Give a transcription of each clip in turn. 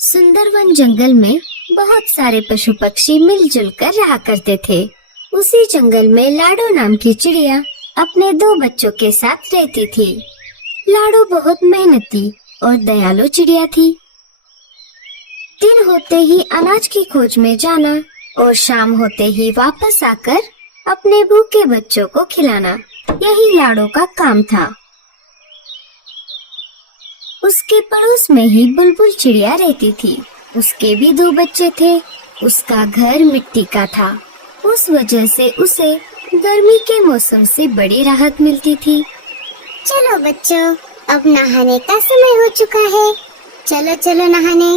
सुंदरवन जंगल में बहुत सारे पशु पक्षी मिलजुल कर रहा करते थे। उसी जंगल में लाडो नाम की चिड़िया अपने 2 बच्चों के साथ रहती थी। लाडो बहुत मेहनती और दयालु चिड़िया थी। दिन होते ही अनाज की खोज में जाना और शाम होते ही वापस आकर अपने भूखे बच्चों को खिलाना, यही लाडो का काम था। उसके पड़ोस में ही बुलबुल चिड़िया रहती थी। उसके भी 2 बच्चे थे। उसका घर मिट्टी का था, उस वजह से उसे गर्मी के मौसम से बड़ी राहत मिलती थी। चलो बच्चों, अब नहाने का समय हो चुका है। चलो चलो नहाने।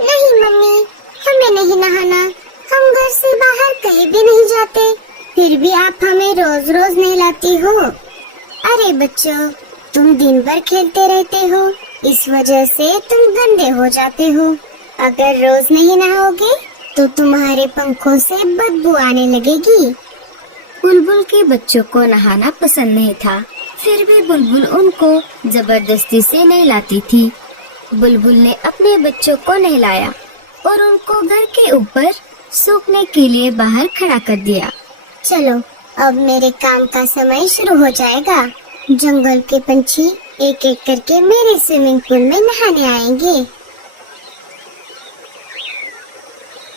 नहीं मम्मी, हमें नहीं नहाना। हम घर से बाहर कहीं भी नहीं जाते, फिर भी आप हमें रोज रोज नहलाती हो। अरे बच्चों, तुम दिन भर खेलते रहते हो, इस वजह से तुम गंदे हो जाते हो। अगर रोज नहीं नहाओगे तो तुम्हारे पंखों से बदबू आने लगेगी। बुलबुल के बच्चों को नहाना पसंद नहीं था, फिर भी बुलबुल उनको जबरदस्ती से नहलाती थी। बुलबुल ने अपने बच्चों को नहलाया और उनको घर के ऊपर सूखने के लिए बाहर खड़ा कर दिया। चलो, अब मेरे काम का समय शुरू हो जाएगा। जंगल के पंछी एक एक करके मेरे स्विमिंग पूल में नहाने आएंगे।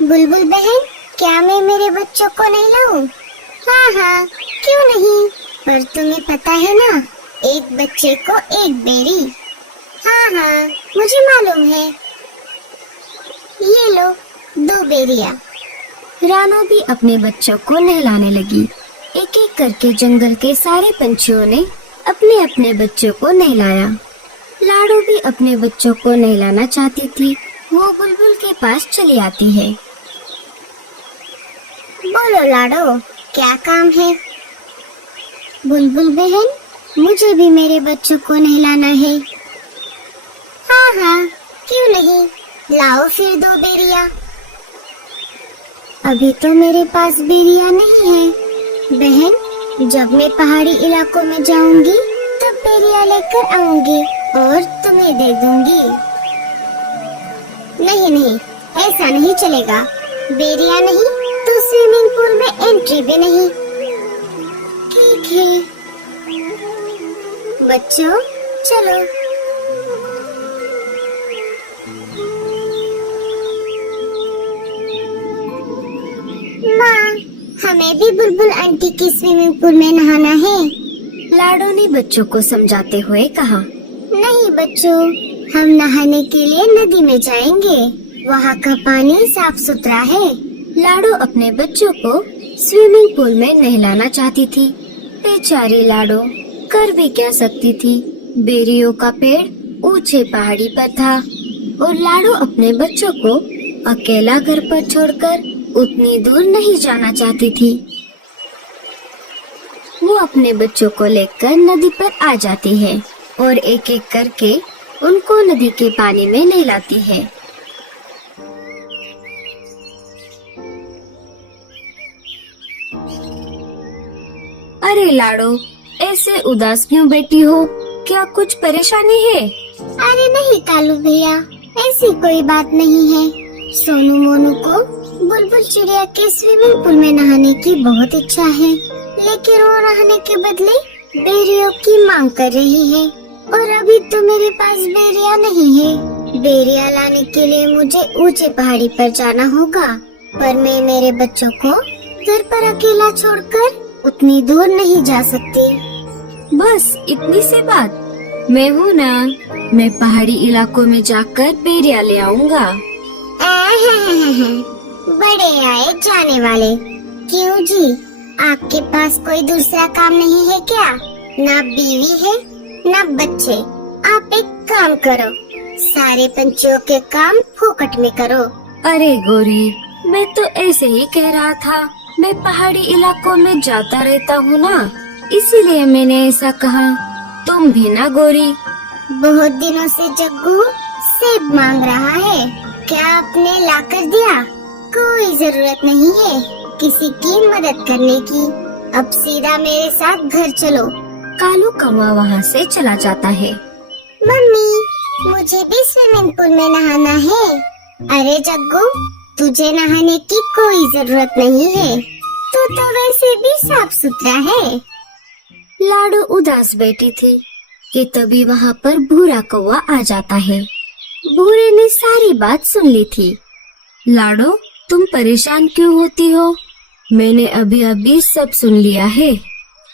बुलबुल बहन, क्या मैं मेरे बच्चों को नहलाऊं? हाँ हाँ, क्यों नहीं, पर तुम्हें पता है ना, एक बच्चे को एक बेरी। हाँ हाँ, मुझे मालूम है। ये लो 2 बेरियां। रानो भी अपने बच्चों को नहलाने लगी। एक एक करके जंगल के सारे पंछियों ने अपने अपने बच्चों को नहलाया। लाडो भी अपने बच्चों को नहलाना चाहती थी। वो बुलबुल के पास चली आती है। बोलो लाडो, क्या काम है? बुलबुल बहन, मुझे भी मेरे बच्चों को नहलाना है। हाँ हाँ, क्यों नहीं, लाओ फिर 2 बेरियां। अभी तो मेरे पास बेरियां नहीं है। बहन, जब मैं पहाड़ी इलाकों में जाऊंगी तब बेरियां लेकर आऊंगी और तुम्हें दे दूंगी। नहीं नहीं, ऐसा नहीं चलेगा। बेरियां नहीं तो स्विमिंग पूल में एंट्री भी नहीं। ठीक है बच्चों, चलो। माँ, हमें भी बुलबुल आंटी की स्विमिंग पूल में नहाना है। लाडो ने बच्चों को समझाते हुए कहा। नहीं बच्चों, हम नहाने के लिए नदी में जाएंगे। वहाँ का पानी साफ सुथरा है। लाडो अपने बच्चों को स्विमिंग पूल में नहलाना चाहती थी। बेचारी लाडो कर भी क्या सकती थी। बेरियों का पेड़ ऊंचे पहाड़ी पर था और लाडो अपने बच्चों को अकेला घर पर छोड़कर उतनी दूर नहीं जाना चाहती थी। वो अपने बच्चों को लेकर नदी पर आ जाती है और एक एक करके उनको नदी के पानी में नहलाती है। अरे लाडो, ऐसे उदास क्यों बैठी हो? क्या कुछ परेशानी है? अरे नहीं कालू भैया, ऐसी कोई बात नहीं है। सोनू मोनू को बुलबुल चिड़िया के स्विमिंग पूल में नहाने की बहुत इच्छा है, लेकिन वो नहाने के बदले बेरियों की मांग कर रही है और अभी तो मेरे पास बेरिया नहीं है। बेरिया लाने के लिए मुझे ऊंचे पहाड़ी पर जाना होगा, पर मैं मेरे बच्चों को घर पर अकेला छोड़कर उतनी दूर नहीं जा सकती। बस इतनी सी बात, मैं हूँ ना, मैं पहाड़ी इलाकों में जाकर बेरिया ले आऊँगा। बड़े आए जाने वाले। क्यों जी, आपके पास कोई दूसरा काम नहीं है क्या? ना बीवी है ना बच्चे। आप एक काम करो, सारे पंछियों के काम फोकट में करो। अरे गोरी, मैं तो ऐसे ही कह रहा था। मैं पहाड़ी इलाकों में जाता रहता हूँ ना, इसीलिए मैंने ऐसा कहा। तुम भी ना गोरी। बहुत दिनों से जग्गू सेब मांग रहा है, क्या आपने ला कर दिया? कोई जरूरत नहीं है किसी की मदद करने की। अब सीधा मेरे साथ घर चलो। कालू कौवा वहाँ से चला जाता है। मम्मी, मुझे भी स्विमिंग पूल में नहाना है। अरे जग्गू, तुझे नहाने की कोई जरूरत नहीं है। तू तो वैसे भी साफ सुथरा है। लाडो उदास बैठी थी कि तभी वहाँ पर भूरा कौवा आ जाता है। भूरे ने सारी बात सुन ली थी। लाडो, तुम परेशान क्यों होती हो? मैंने अभी अभी सब सुन लिया है।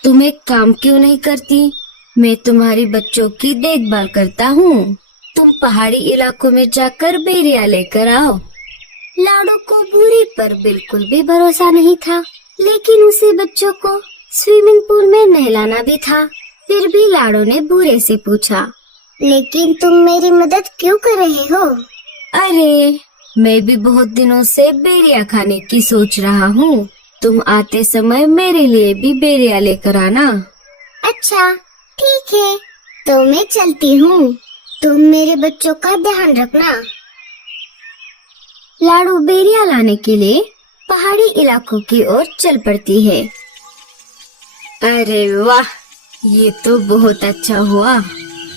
तुम एक काम क्यों नहीं करती? मैं तुम्हारी बच्चों की देखभाल करता हूँ। तुम पहाड़ी इलाकों में जाकर बेरिया लेकर आओ। लाडो को भूरे पर बिल्कुल भी भरोसा नहीं था, लेकिन उसे बच्चों को स्विमिंग पूल में नहलाना भी था। फिर भी लाडो ने भूरे से पूछा, लेकिन तुम मेरी मदद क्यों कर रहे हो? अरे, मैं भी बहुत दिनों से बेरिया खाने की सोच रहा हूँ। तुम आते समय मेरे लिए भी बेरिया लेकर आना। अच्छा, ठीक है, तो मैं चलती हूँ। तुम मेरे बच्चों का ध्यान रखना। लाडो बेरिया लाने के लिए पहाड़ी इलाकों की ओर चल पड़ती है। अरे वाह, ये तो बहुत अच्छा हुआ।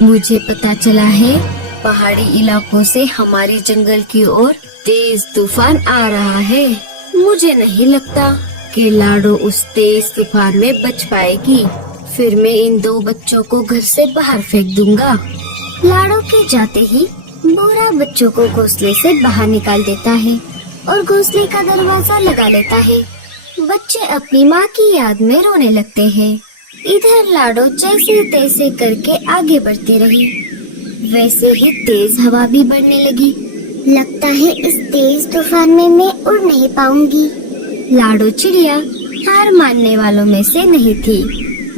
मुझे पता चला है पहाड़ी इलाकों से हमारी जंगल की ओर तेज तूफान आ रहा है। मुझे नहीं लगता कि लाडो उस तेज तूफान में बच पाएगी। फिर मैं इन दो बच्चों को घर से बाहर फेंक दूंगा। लाडो के जाते ही भूरा बच्चों को घोंसले से बाहर निकाल देता है और घोंसले का दरवाजा लगा लेता है। बच्चे अपनी माँ की याद में रोने लगते हैं। इधर लाडो जैसे तैसे करके आगे बढ़ती रही। वैसे ही तेज हवा भी बढ़ने लगी। लगता है इस तेज तूफान में मैं उड़ नहीं पाऊंगी। लाडो चिड़िया हार मानने वालों में से नहीं थी।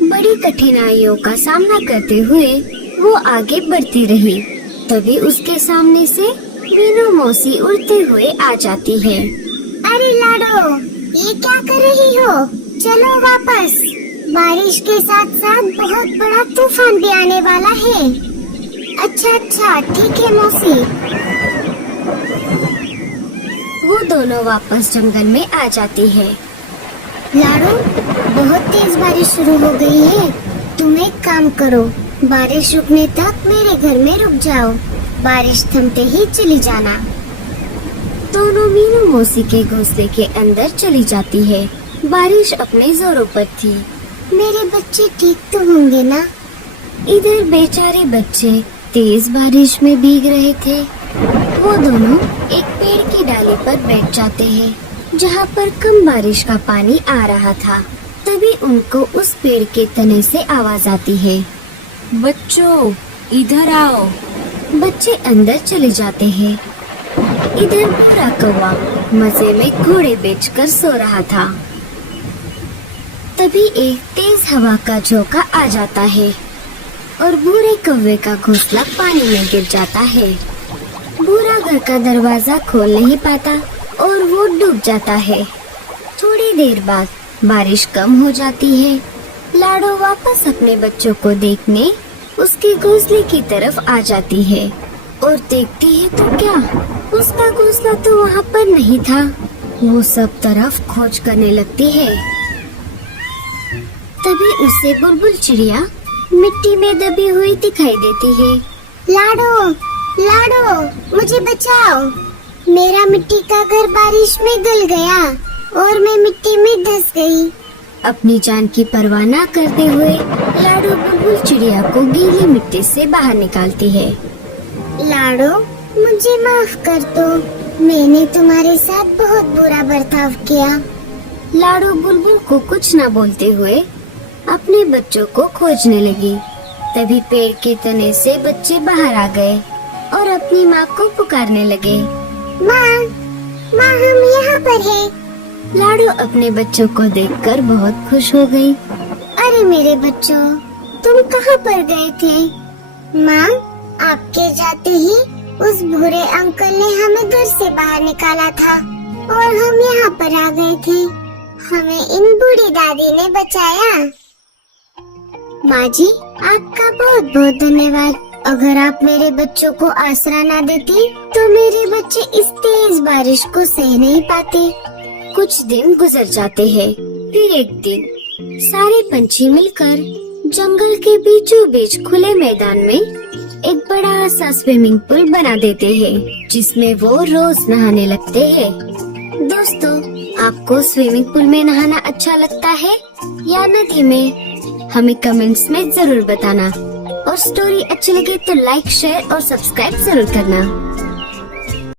बड़ी कठिनाइयों का सामना करते हुए वो आगे बढ़ती रही। तभी उसके सामने से मीनू मौसी उड़ते हुए आ जाती है। अरे लाडो, ये क्या कर रही हो? चलो वापस। बारिश के साथ साथ बहुत बड़ा तूफान भी आने वाला है। अच्छा, ठीक है मौसी। वो दोनों वापस जंगल में आ जाती है। लाडो, बहुत तेज बारिश शुरू हो गई है। तुम एक काम करो, बारिश रुकने तक मेरे घर में रुक जाओ। बारिश थमते ही चली जाना। दोनों मीनू मौसी के घोंसले के अंदर चली जाती है। बारिश अपने जोरों पर थी। मेरे बच्चे ठीक तो होंगे ना? इधर बेचारे बच्चे तेज बारिश में भीग रहे थे। वो दोनों एक पेड़ की डाली पर बैठ जाते हैं, जहाँ पर कम बारिश का पानी आ रहा था। तभी उनको उस पेड़ के तने से आवाज आती है, बच्चों इधर आओ। बच्चे अंदर चले जाते हैं। इधर भूरा कौवा मजे में घोड़े बेचकर सो रहा था। तभी एक तेज हवा का झोंका आ जाता है और भूरे कौवे का घोंसला पानी में गिर जाता है। भूरा घर का दरवाजा खोल नहीं पाता और वो डूब जाता है। थोड़ी देर बाद बारिश कम हो जाती है। लाडो वापस अपने बच्चों को देखने उसके घोंसले की तरफ आ जाती है और देखती है तो क्या, उसका घोंसला तो वहाँ पर नहीं था। वो सब तरफ खोज करने लगती है। तभी उसे बुलबुल चिड़िया मिट्टी में दबी हुई दिखाई देती है। लाडो, लाडो, मुझे बचाओ। मेरा मिट्टी का घर बारिश में गल गया और मैं मिट्टी में धंस गई। अपनी जान की परवाह न करते हुए लाडो बुलबुल चिड़िया को गीली मिट्टी से बाहर निकालती है। लाडो, मुझे माफ कर दो। मैंने तुम्हारे साथ बहुत बुरा बर्ताव किया। लाडो बुलबुल को कुछ न बोलते हुए अपने बच्चों को खोजने लगी। तभी पेड़ के तने से बच्चे बाहर आ गए और अपनी माँ को पुकारने लगे, माँ, माँ, हम यहाँ पर हैं। लाडो अपने बच्चों को देखकर बहुत खुश हो गई। अरे मेरे बच्चों, तुम कहाँ पर गए थे? माँ, आपके जाते ही उस भूरे अंकल ने हमें घर से बाहर निकाला था और हम यहाँ पर आ गए थे। हमें इन बूढ़ी दादी ने बचाया। माँ जी, आपका बहुत बहुत धन्यवाद। अगर आप मेरे बच्चों को आसरा ना देती तो मेरे बच्चे इस तेज बारिश को सह नहीं पाते। कुछ दिन गुजर जाते हैं। फिर एक दिन सारे पंछी मिलकर जंगल के बीचों बीच खुले मैदान में एक बड़ा सा स्विमिंग पूल बना देते हैं जिसमें वो रोज नहाने लगते हैं। दोस्तों, आपको स्विमिंग पूल में नहाना अच्छा लगता है या नदी में? हमें कमेंट्स में जरूर बताना। और स्टोरी अच्छी लगे तो लाइक, शेयर और सब्सक्राइब जरूर करना।